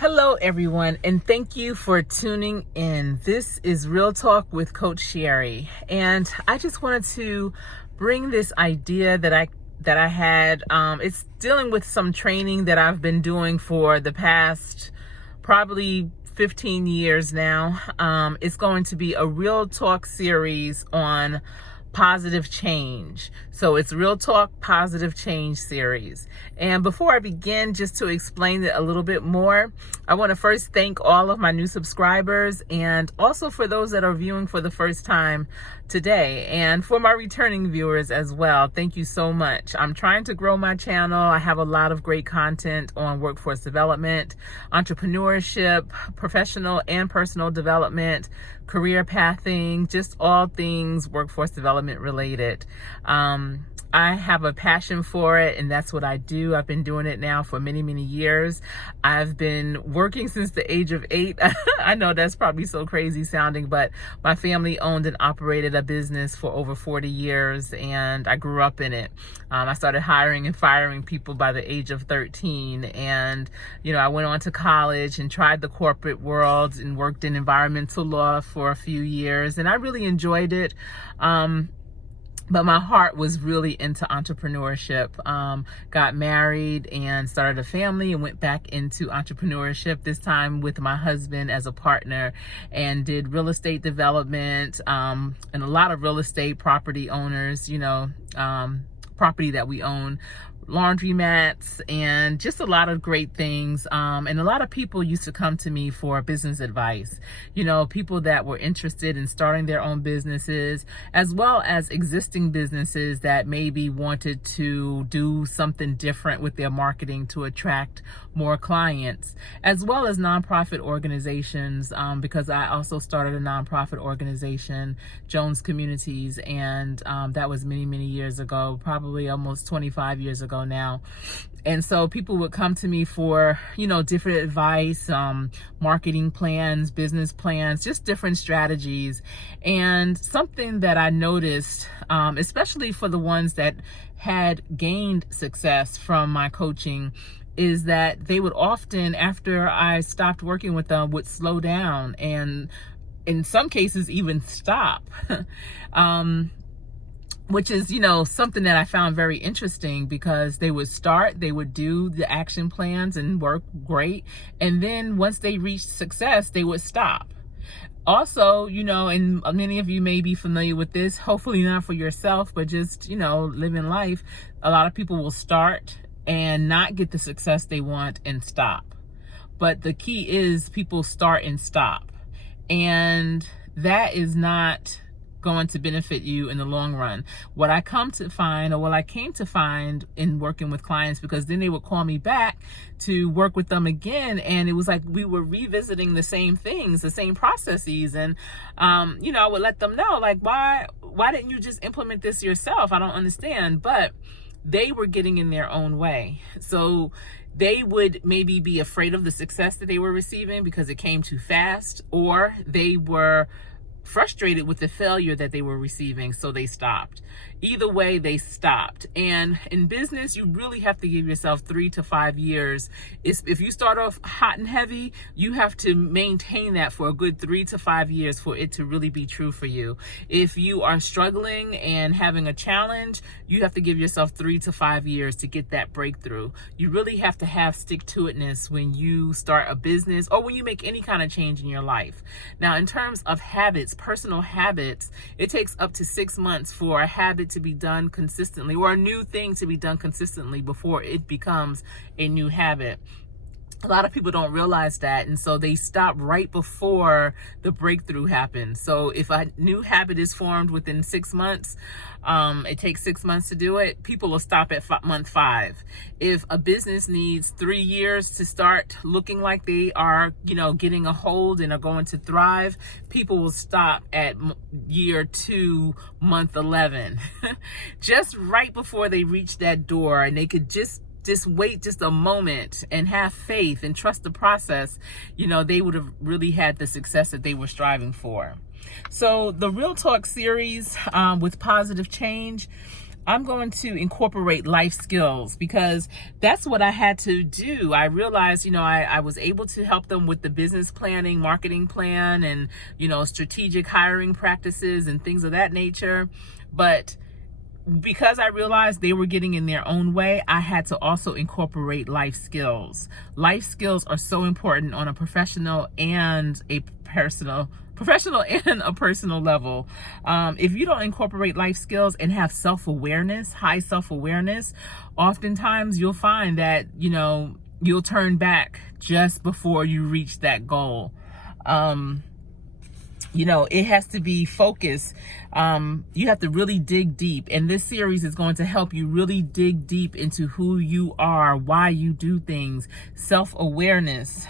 Hello, everyone, and thank you for tuning in. This is Real Talk with Coach Sherry, and I just wanted to bring this idea that I had. It's dealing with some training that I've been doing for the past probably 15 years now. It's going to be a Real Talk series on positive change. So it's Real Talk Positive Change series. And before I begin, just to explain it a little bit more, I want to first thank all of my new subscribers, and also for those that are viewing for the first time today, and for my returning viewers as well. Thank you so much. I'm trying to grow my channel. I have a lot of great content on workforce development, entrepreneurship, professional and personal development, career pathing, just all things workforce development related. I have a passion for it, and that's what I do. I've been doing it now for many, many years. I've been working since the age of 8. I know that's probably so crazy sounding, but my family owned and operated a business for over 40 years, and I grew up in it. I started hiring and firing people by the age of 13, and I went on to college and tried the corporate world and worked in environmental law for a few years, and I really enjoyed it. But my heart was really into entrepreneurship. Got married and started a family and went back into entrepreneurship, this time with my husband as a partner, and did real estate development, and a lot of real estate property owners, property that we own, laundromats, and just a lot of great things. And a lot of people used to come to me for business advice. People that were interested in starting their own businesses, as well as existing businesses that maybe wanted to do something different with their marketing to attract more clients, as well as nonprofit organizations, because I also started a nonprofit organization, Jones Communities, and that was many, many years ago, probably almost 25 years ago now. And so people would come to me for, different advice, marketing plans, business plans, just different strategies. And something that I noticed, especially for the ones that had gained success from my coaching, is that they would often, after I stopped working with them, would slow down and in some cases even stop. Which is, something that I found very interesting, because they would do the action plans and work great. And then once they reached success, they would stop. Also, and many of you may be familiar with this, hopefully not for yourself, but just, living life. A lot of people will start and not get the success they want and stop. But the key is people start and stop. And that is not going to benefit you in the long run. What I came to find in working with clients, because then they would call me back to work with them again, and it was like we were revisiting the same things, the same processes, and I would let them know, like, why didn't you just implement this yourself? I don't understand. But they were getting in their own way. So they would maybe be afraid of the success that they were receiving because it came too fast, or they were frustrated with the failure that they were receiving, so they stopped. Either way, they stopped. And in business, you really have to give yourself 3 to 5 years. If you start off hot and heavy, you have to maintain that for a good 3 to 5 years for it to really be true for you. If you are struggling and having a challenge, you have to give yourself 3 to 5 years to get that breakthrough. You really have to have stick-to-itness when you start a business or when you make any kind of change in your life. Now, in terms of habits, personal habits, it takes up to 6 months for a habit to be done consistently, or a new thing to be done consistently, before it becomes a new habit. A lot of people don't realize that, and so they stop right before the breakthrough happens. So if a new habit is formed within 6 months, it takes 6 months to do it, people will stop at month 5. If a business needs 3 years to start looking like they are, getting a hold and are going to thrive, people will stop at year 2, month 11, just right before they reach that door, and they could just wait just a moment and have faith and trust the process, they would have really had the success that they were striving for. So the Real Talk series with positive change, I'm going to incorporate life skills, because that's what I had to do. I realized, I was able to help them with the business planning, marketing plan, and, strategic hiring practices and things of that nature. But because I realized they were getting in their own way, I had to also incorporate life skills. Life skills are so important on a professional and a personal level. If you don't incorporate life skills and have self-awareness, high self-awareness, oftentimes you'll find that, you'll turn back just before you reach that goal. It has to be focused. You have to really dig deep. And this series is going to help you really dig deep into who you are, why you do things, self-awareness.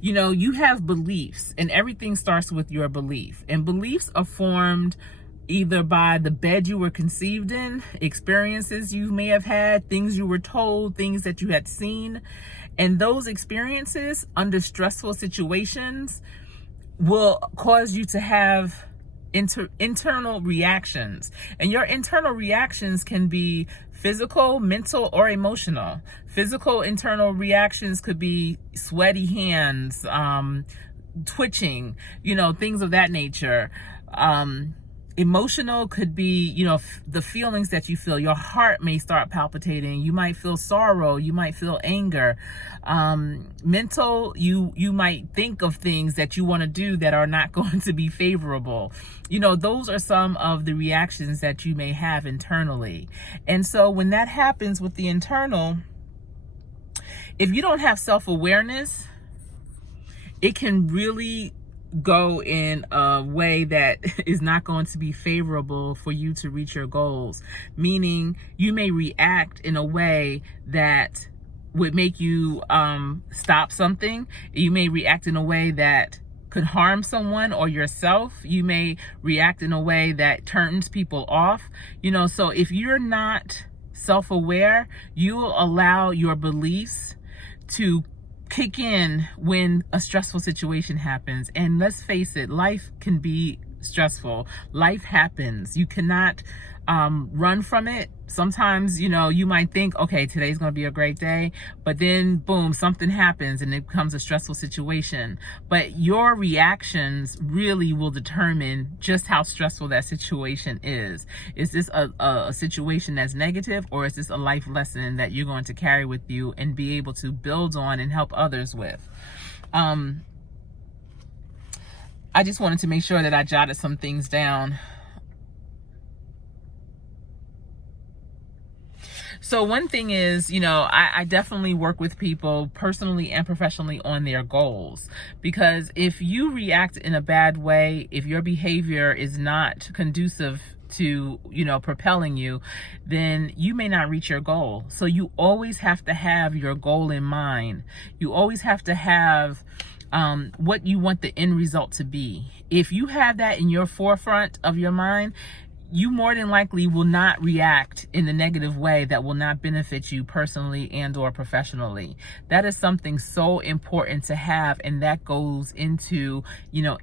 You have beliefs, and everything starts with your belief. And beliefs are formed either by the bed you were conceived in, experiences you may have had, things you were told, things that you had seen. And those experiences under stressful situations will cause you to have internal reactions. And your internal reactions can be physical, mental, or emotional. Physical internal reactions could be sweaty hands, twitching, things of that nature. Emotional could be, the feelings that you feel. Your heart may start palpitating. You might feel sorrow. You might feel anger. Mental, you might think of things that you want to do that are not going to be favorable. Those are some of the reactions that you may have internally. And so when that happens with the internal, if you don't have self-awareness, it can really go in a way that is not going to be favorable for you to reach your goals. Meaning you may react in a way that would make you stop something. You may react in a way that could harm someone or yourself. You may react in a way that turns people off. So if you're not self-aware, you'll allow your beliefs to kick in when a stressful situation happens. And let's face it, life can be stressful. Life happens. You cannot run from it. Sometimes, you might think, okay, today's going to be a great day, but then boom, something happens and it becomes a stressful situation. But your reactions really will determine just how stressful that situation is. Is this a situation that's negative, or is this a life lesson that you're going to carry with you and be able to build on and help others with? I just wanted to make sure that I jotted some things down. So one thing is, I definitely work with people personally and professionally on their goals, because if you react in a bad way, if your behavior is not conducive to, propelling you, then you may not reach your goal. So you always have to have your goal in mind. You always have to have what you want the end result to be. If you have that in your forefront of your mind, you more than likely will not react in the negative way that will not benefit you personally and or professionally. That is something so important to have, and that goes into,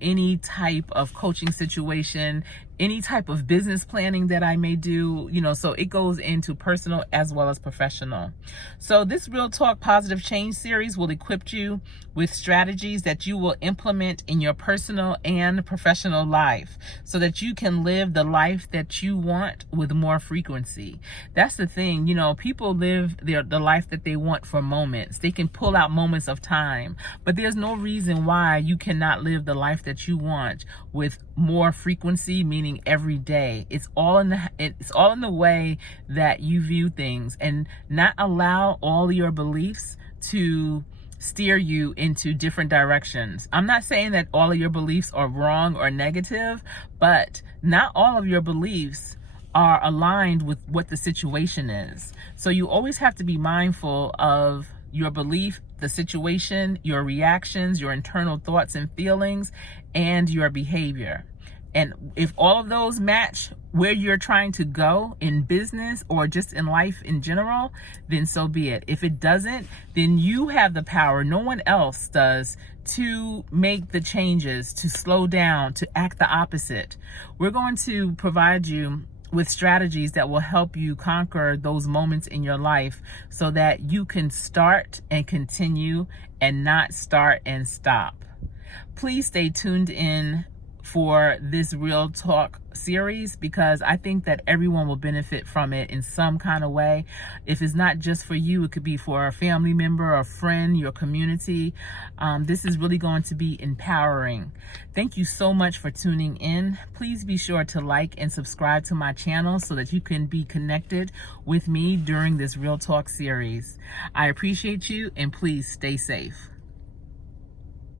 any type of coaching situation, any type of business planning that I may do, so it goes into personal as well as professional. So this Real Talk Positive Change series will equip you with strategies that you will implement in your personal and professional life so that you can live the life that you want with more frequency. That's the thing, people live the life that they want for moments. They can pull out moments of time, but there's no reason why you cannot live the life that you want with more frequency, meaning every day. It's all in the way that you view things, and not allow all your beliefs to steer you into different directions. I'm not saying that all of your beliefs are wrong or negative, but not all of your beliefs are aligned with what the situation is. So you always have to be mindful of your belief, the situation, your reactions, your internal thoughts and feelings, and your behavior. And if all of those match where you're trying to go in business or just in life in general, then so be it. If it doesn't, then you have the power, no one else does, to make the changes, to slow down, to act the opposite. We're going to provide you with strategies that will help you conquer those moments in your life so that you can start and continue and not start and stop. Please stay tuned in for this Real Talk series, because I think that everyone will benefit from it in some kind of way. If it's not just for you, it could be for a family member, a friend, your community. This is really going to be empowering. Thank you so much for tuning in. Please be sure to like and subscribe to my channel so that you can be connected with me during this Real Talk series. I appreciate you, and please stay safe.